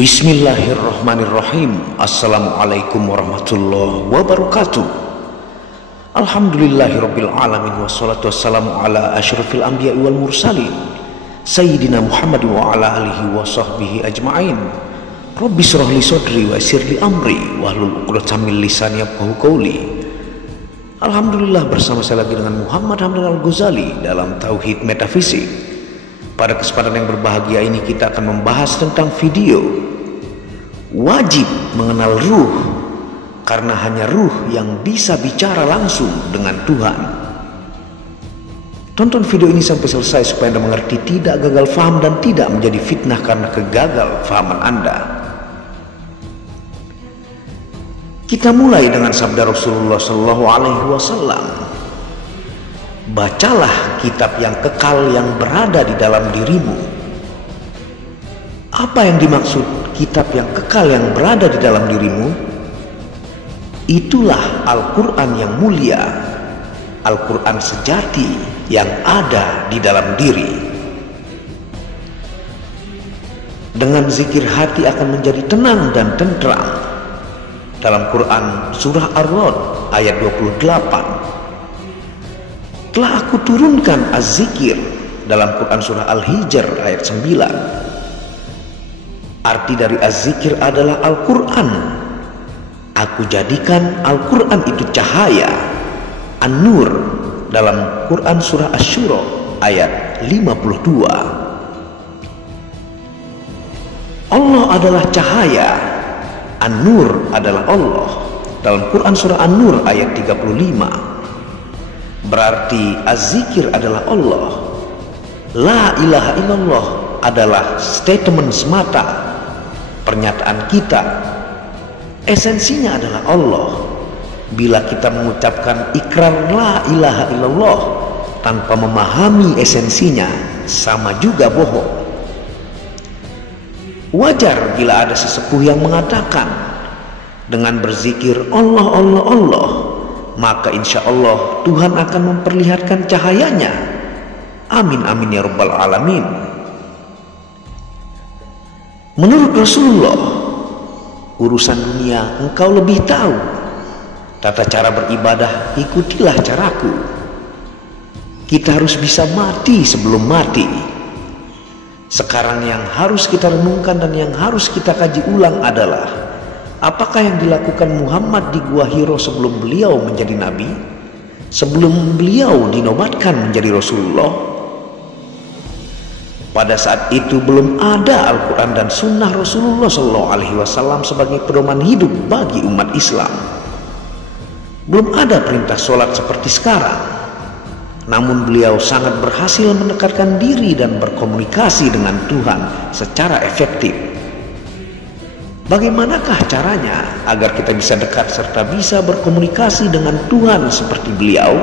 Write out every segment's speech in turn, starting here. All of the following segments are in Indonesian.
Bismillahirrahmanirrahim. Assalamualaikum warahmatullahi wabarakatuh. Alhamdulillahirabbil alamin wassalatu wassalamu ala asyrafil anbiya'i wal mursalin sayyidina Muhammad wa ala alihi wa sahbihi ajma'in. Rabbi shrah li sadri wa yassir li amri wahlul 'uqdatam min lisani yafqahu qawli. Alhamdulillah, bersama saya lagi dengan Muhammad Hamdan Al-Ghazali dalam Tauhid Metafisik. Pada kesempatan yang berbahagia ini kita akan membahas tentang video wajib mengenal ruh, karena hanya ruh yang bisa bicara langsung dengan Tuhan. Tonton video ini sampai selesai supaya Anda mengerti, tidak gagal faham dan tidak menjadi fitnah karena kegagal fahaman Anda. Kita mulai dengan sabda Rasulullah SAW. Bacalah kitab yang kekal yang berada di dalam dirimu. Apa yang dimaksud kitab yang kekal yang berada di dalam dirimu? Itulah Al-Quran yang mulia, Al-Quran sejati yang ada di dalam diri. Dengan zikir hati akan menjadi tenang dan tentram. Dalam Quran surah Ar-Ra'd ayat 28. Telah aku turunkan az-zikir dalam Quran surah Al-Hijr ayat 9. Arti dari az-zikir adalah Al-Quran. Aku jadikan Al-Quran itu cahaya, An-Nur dalam Quran surah Asy-Syura ayat 52. Allah adalah cahaya, An-Nur adalah Allah dalam Quran surah An-Nur ayat 35. Berarti az-zikir adalah Allah. La ilaha illallah adalah statement semata, pernyataan kita. Esensinya adalah Allah. Bila kita mengucapkan ikrar la ilaha illallah tanpa memahami esensinya, sama juga bohong. Wajar bila ada sesepuh yang mengatakan dengan berzikir Allah Allah Allah, maka insya Allah Tuhan akan memperlihatkan cahayanya. Amin amin ya rabbal alamin. Menurut Rasulullah, urusan dunia engkau lebih tahu. Tata cara beribadah ikutilah caraku. Kita harus bisa mati sebelum mati. Sekarang yang harus kita renungkan dan yang harus kita kaji ulang adalah, apakah yang dilakukan Muhammad di Gua Hiro sebelum beliau menjadi nabi? Sebelum beliau dinobatkan menjadi Rasulullah? Pada saat itu belum ada Al-Quran dan Sunnah Rasulullah SAW sebagai pedoman hidup bagi umat Islam. Belum ada perintah sholat seperti sekarang. Namun beliau sangat berhasil mendekatkan diri dan berkomunikasi dengan Tuhan secara efektif. Bagaimanakah caranya agar kita bisa dekat serta bisa berkomunikasi dengan Tuhan seperti beliau?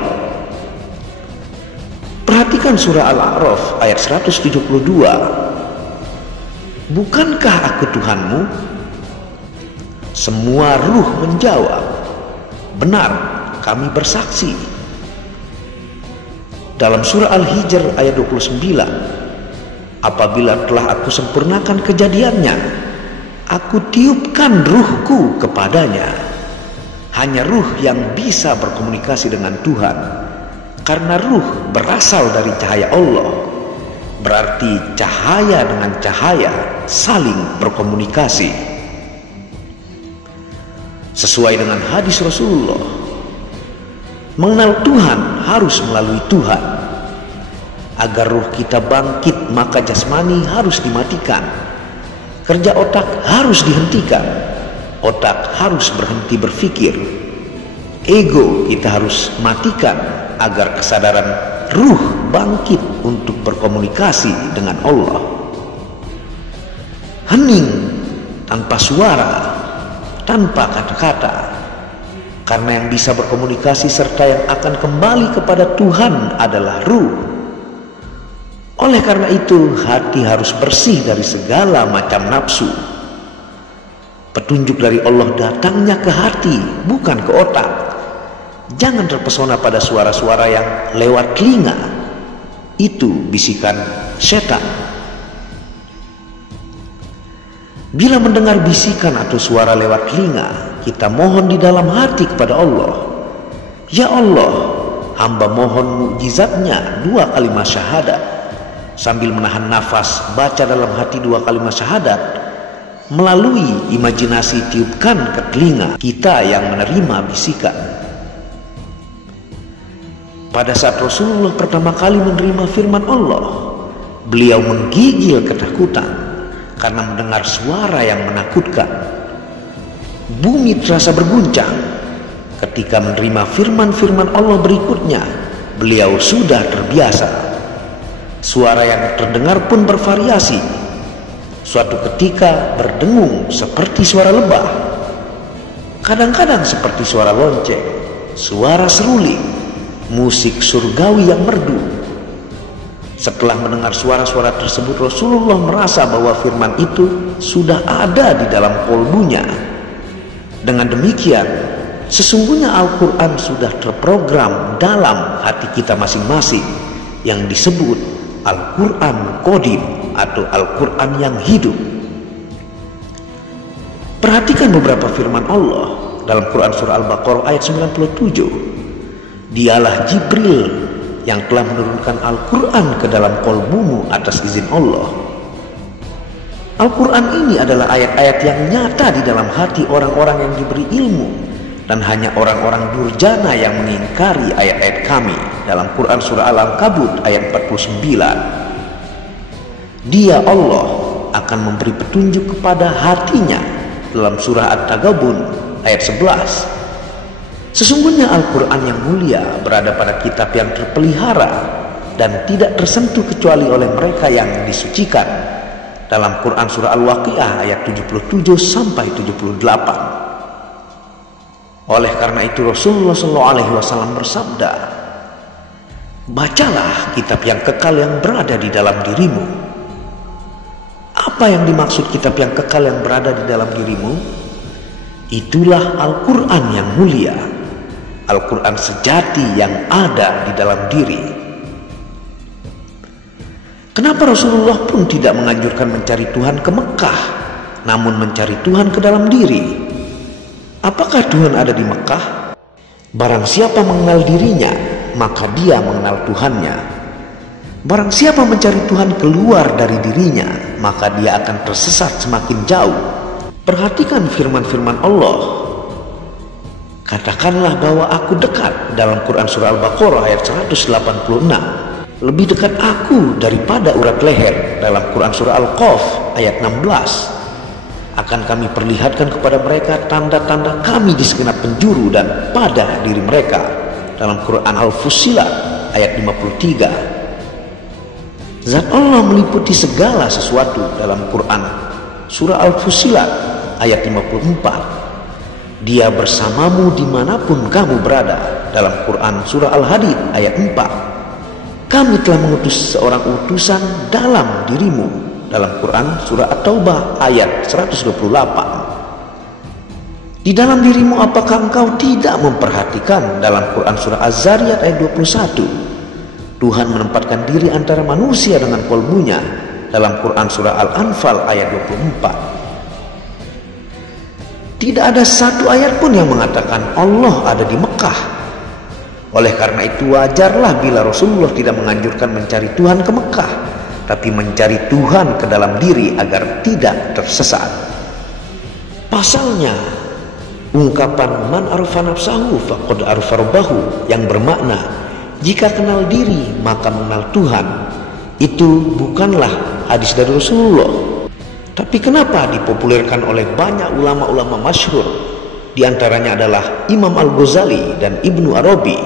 Perhatikan surah Al-A'raf ayat 172. Bukankah aku Tuhanmu? Semua ruh menjawab, benar, kami bersaksi. Dalam surah Al-Hijr ayat 29. Apabila telah aku sempurnakan kejadiannya, aku tiupkan ruhku kepadanya. Hanya ruh yang bisa berkomunikasi dengan Tuhan, karena ruh berasal dari cahaya Allah. Berarti cahaya dengan cahaya saling berkomunikasi. Sesuai dengan hadis Rasulullah, mengenal Tuhan harus melalui Tuhan. Agar ruh kita bangkit, maka jasmani harus dimatikan. Kerja otak harus dihentikan. Otak harus berhenti berpikir. Ego kita harus matikan agar kesadaran ruh bangkit untuk berkomunikasi dengan Allah. Hening tanpa suara, tanpa kata-kata. Karena yang bisa berkomunikasi serta yang akan kembali kepada Tuhan adalah ruh. Oleh karena itu, hati harus bersih dari segala macam nafsu. Petunjuk dari Allah datangnya ke hati, bukan ke otak. Jangan terpesona pada suara-suara yang lewat telinga. Itu bisikan setan. Bila mendengar bisikan atau suara lewat telinga, kita mohon di dalam hati kepada Allah. Ya Allah, hamba mohon mukjizatnya 2 kalimat syahadat. Sambil menahan nafas, baca dalam hati 2 kalimat syahadat. Melalui imajinasi tiupkan ke telinga kita yang menerima bisikan. Pada saat Rasulullah pertama kali menerima firman Allah, beliau menggigil ketakutan karena mendengar suara yang menakutkan. Bumi terasa berguncang. Ketika menerima firman-firman Allah berikutnya, beliau sudah terbiasa. Suara yang terdengar pun bervariasi. Suatu ketika berdengung seperti suara lebah, kadang-kadang seperti suara lonceng, suara seruling, musik surgawi yang merdu. Setelah mendengar suara-suara tersebut, Rasulullah merasa bahwa firman itu sudah ada di dalam kolbunya. Dengan demikian, sesungguhnya Al-Quran sudah terprogram dalam hati kita masing-masing, yang disebut Al-Quran Qadim atau Al-Quran yang hidup. Perhatikan beberapa firman Allah dalam Quran surah Al-Baqarah ayat 97. Dialah Jibril yang telah menurunkan Al-Quran ke dalam kolbumu atas izin Allah. Al-Quran ini adalah ayat-ayat yang nyata di dalam hati orang-orang yang diberi ilmu, dan hanya orang-orang durjana yang mengingkari ayat-ayat kami dalam Quran surah Al-Ankabut ayat 49. Dia Allah akan memberi petunjuk kepada hatinya dalam surah At-Tagabun ayat 11. Sesungguhnya Al-Quran yang mulia berada pada kitab yang terpelihara dan tidak tersentuh kecuali oleh mereka yang disucikan, dalam Quran surah Al-Waqiah ayat 77 sampai 78. Oleh karena itu Rasulullah SAW bersabda, bacalah kitab yang kekal yang berada di dalam dirimu. Apa yang dimaksud kitab yang kekal yang berada di dalam dirimu? Itulah Al-Quran yang mulia, Al-Quran sejati yang ada di dalam diri. Kenapa Rasulullah pun tidak menganjurkan mencari Tuhan ke Mekah, namun mencari Tuhan ke dalam diri? Apakah Tuhan ada di Mekah? Barang siapa mengenal dirinya, maka dia mengenal Tuhannya. Barang siapa mencari Tuhan keluar dari dirinya, maka dia akan tersesat semakin jauh. Perhatikan firman-firman Allah. Katakanlah bahwa aku dekat, dalam Quran surah Al-Baqarah ayat 186. Lebih dekat aku daripada urat leher, dalam Quran surah Al-Qaf ayat 16. Akan kami perlihatkan kepada mereka tanda-tanda kami di segenap penjuru dan pada diri mereka, dalam Quran Al-Fussilat ayat 53. Zat Allah meliputi segala sesuatu dalam Quran surah Al-Fussilat ayat 54. Dia bersamamu dimanapun kamu berada, dalam Quran surah Al-Hadid ayat 4. Kami telah mengutus seorang utusan dalam dirimu, dalam Quran surah At-Taubah ayat 128. Di dalam dirimu apakah engkau tidak memperhatikan, dalam Quran surah Az-Zariyat ayat 21. Tuhan menempatkan diri antara manusia dengan kolbunya, dalam Quran surah Al-Anfal ayat 24. Tidak ada satu ayat pun yang mengatakan Allah ada di Mekah. Oleh karena itu wajarlah bila Rasulullah tidak menganjurkan mencari Tuhan ke Mekah, tapi mencari Tuhan ke dalam diri agar tidak tersesat. Pasalnya, ungkapan man arafa nafsahu faqad arafa rabbahu yang bermakna jika kenal diri maka mengenal Tuhan, itu bukanlah hadis dari Rasulullah. Tapi kenapa dipopulerkan oleh banyak ulama-ulama masyhur? Di antaranya adalah Imam Al-Ghazali dan Ibnu Arabi.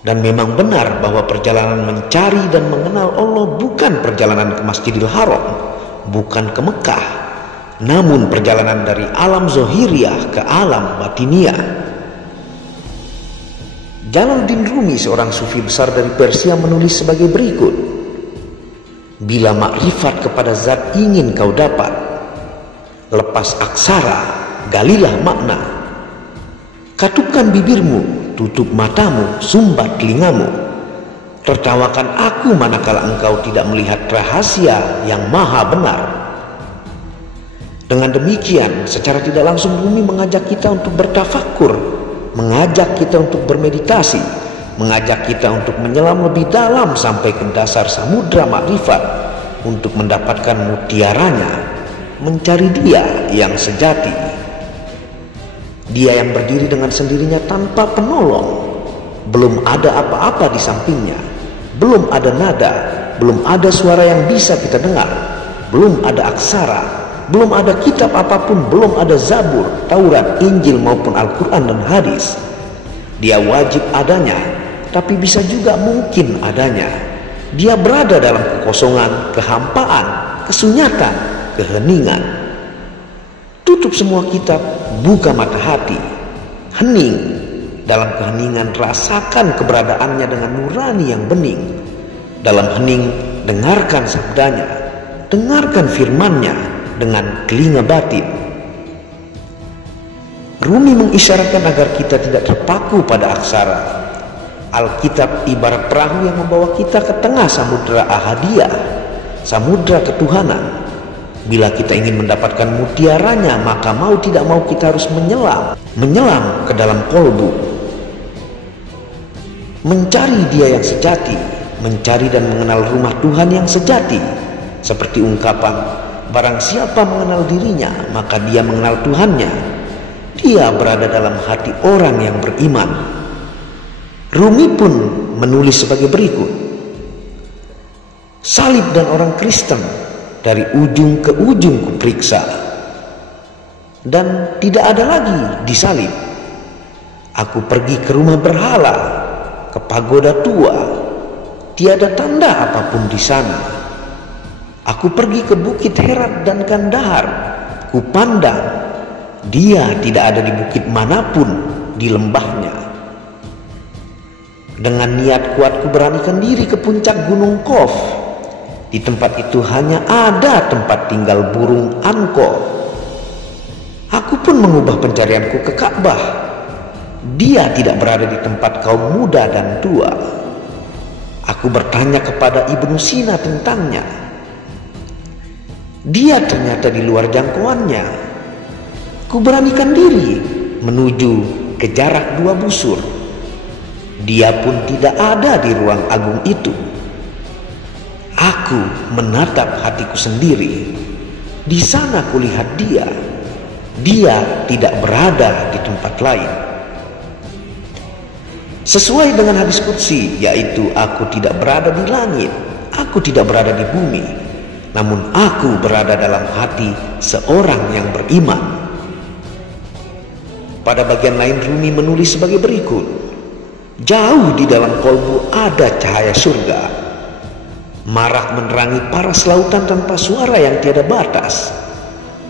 Dan memang benar bahwa perjalanan mencari dan mengenal Allah bukan perjalanan ke Masjidil Haram, bukan ke Mekah, namun perjalanan dari alam zohiriyah ke alam batiniyah. Jalaluddin Rumi, seorang sufi besar dari Persia, menulis sebagai berikut. Bila makrifat kepada zat ingin kau dapat, lepas aksara, galilah makna. Katupkan bibirmu, tutup matamu, sumbat telingamu. Tertawakan aku manakala engkau tidak melihat rahasia yang maha benar. Dengan demikian, secara tidak langsung Rumi mengajak kita untuk bertafakur, mengajak kita untuk bermeditasi, mengajak kita untuk menyelam lebih dalam sampai ke dasar samudra makrifat untuk mendapatkan mutiaranya, mencari Dia yang sejati. Dia yang berdiri dengan sendirinya tanpa penolong, belum ada apa-apa di sampingnya, belum ada nada, belum ada suara yang bisa kita dengar, belum ada aksara, belum ada kitab apapun, belum ada Zabur, Taurat, Injil maupun Al-Quran dan hadis. Dia wajib adanya, tapi bisa juga mungkin adanya. Dia berada dalam kekosongan, kehampaan, kesunyatan, keheningan. Tutup semua kitab, buka mata hati, hening. Dalam keheningan rasakan keberadaannya dengan nurani yang bening. Dalam hening dengarkan sabdanya, dengarkan firman-Nya dengan telinga batin. Rumi mengisyaratkan agar kita tidak terpaku pada aksara. Alkitab ibarat perahu yang membawa kita ke tengah samudra ahadiyah, samudra ketuhanan. Bila kita ingin mendapatkan mutiaranya, maka mau tidak mau kita harus menyelam ke dalam kolbu, mencari Dia yang sejati, mencari dan mengenal rumah Tuhan yang sejati. Seperti ungkapan, barang siapa mengenal dirinya, maka dia mengenal Tuhannya. Dia berada dalam hati orang yang beriman. Rumi pun menulis sebagai berikut: salib dan orang Kristen dari ujung ke ujung kuperiksa, dan tidak ada lagi disalib. Aku pergi ke rumah berhala, ke pagoda tua, tiada tanda apapun di sana. Aku pergi ke bukit Herat dan Kandahar, ku pandang, Dia tidak ada di bukit manapun di lembahnya. Dengan niat kuat ku beranikan diri ke puncak gunung Kof. Di tempat itu hanya ada tempat tinggal burung anko. Aku pun mengubah pencarianku ke Ka'bah. Dia tidak berada di tempat kaum muda dan tua. Aku bertanya kepada Ibnu Sina tentangnya. Dia ternyata di luar jangkauannya. Ku beranikan diri menuju ke jarak 2 busur. Dia pun tidak ada di ruang agung itu. Aku menatap hatiku sendiri. Di sana kulihat Dia. Dia tidak berada di tempat lain. Sesuai dengan hadis qudsi, yaitu aku tidak berada di langit, aku tidak berada di bumi, namun aku berada dalam hati seorang yang beriman. Pada bagian lain Rumi menulis sebagai berikut: jauh di dalam kolbu ada cahaya surga, marak menerangi paras lautan tanpa suara yang tiada batas.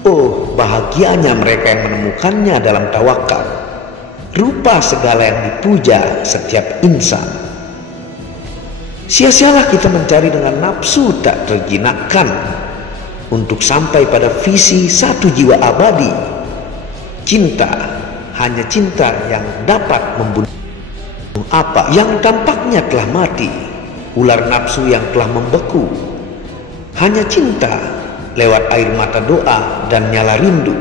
Oh, bahagianya mereka yang menemukannya dalam tawakal, rupa segala yang dipuja setiap insan. Sia-sialah kita mencari dengan nafsu tak terjinakkan untuk sampai pada visi satu jiwa abadi. Cinta, hanya cinta yang dapat membunuh apa yang tampaknya telah mati, ular nafsu yang telah membeku. Hanya cinta lewat air mata doa dan nyala rindu.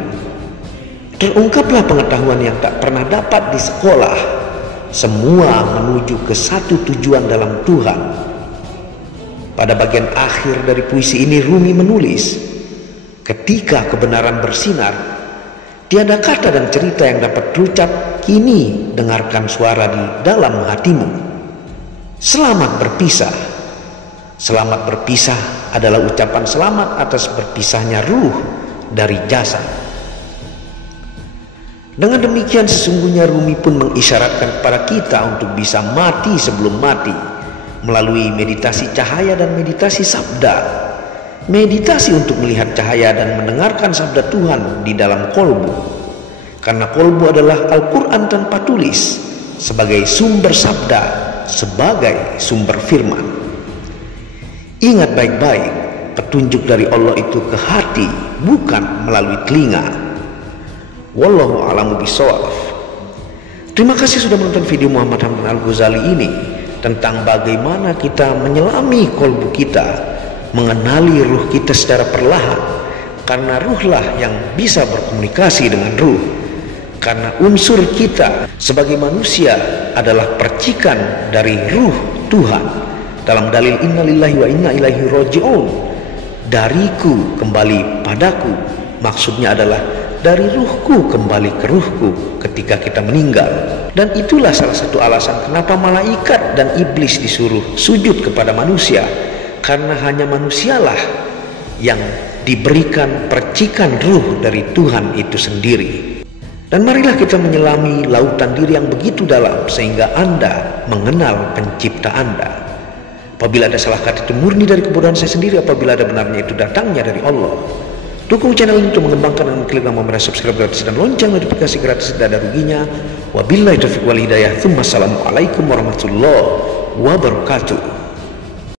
Terungkaplah pengetahuan yang tak pernah dapat di sekolah. Semua menuju ke satu tujuan dalam Tuhan. Pada bagian akhir dari puisi ini Rumi menulis, ketika kebenaran bersinar, tiada kata dan cerita yang dapat terucap, kini dengarkan suara di dalam hatimu. Selamat berpisah. Selamat berpisah adalah ucapan selamat atas berpisahnya ruh dari jasad. Dengan demikian sesungguhnya Rumi pun mengisyaratkan kepada kita untuk bisa mati sebelum mati melalui meditasi cahaya dan meditasi sabda. Meditasi untuk melihat cahaya dan mendengarkan sabda Tuhan di dalam kolbu. Karena kolbu adalah Al-Quran tanpa tulis, sebagai sumber sabda, sebagai sumber firman. Ingat baik-baik, petunjuk dari Allah itu ke hati, bukan melalui telinga. Wallahu a'lamu bishawab. Terima kasih sudah menonton video Muhammad Hamdan Al-Ghazali ini tentang bagaimana kita menyelami kolbu kita, mengenali ruh kita secara perlahan. karena ruhlah yang bisa berkomunikasi dengan ruh. Karena unsur kita sebagai manusia adalah percikan dari ruh Tuhan. Dalam dalil innalillahi wa inna ilaihi raji'un, dariku kembali padaku, maksudnya adalah dari ruhku kembali ke ruhku ketika kita meninggal. Dan itulah salah satu alasan kenapa malaikat dan iblis disuruh sujud kepada manusia, karena hanya manusialah yang diberikan percikan ruh dari Tuhan itu sendiri. Dan marilah kita menyelami lautan diri yang begitu dalam sehingga Anda mengenal pencipta Anda. Apabila ada salah kata itu murni dari kebodohan saya sendiri, apabila ada benarnya itu datangnya dari Allah. Dukung channel ini untuk mengembangkan dan klik tombol merah subscribe gratis dan lonceng notifikasi gratis, tidak ada ruginya. Wabillahi taufiq wal hidayah. Assalamualaikum warahmatullahi wabarakatuh.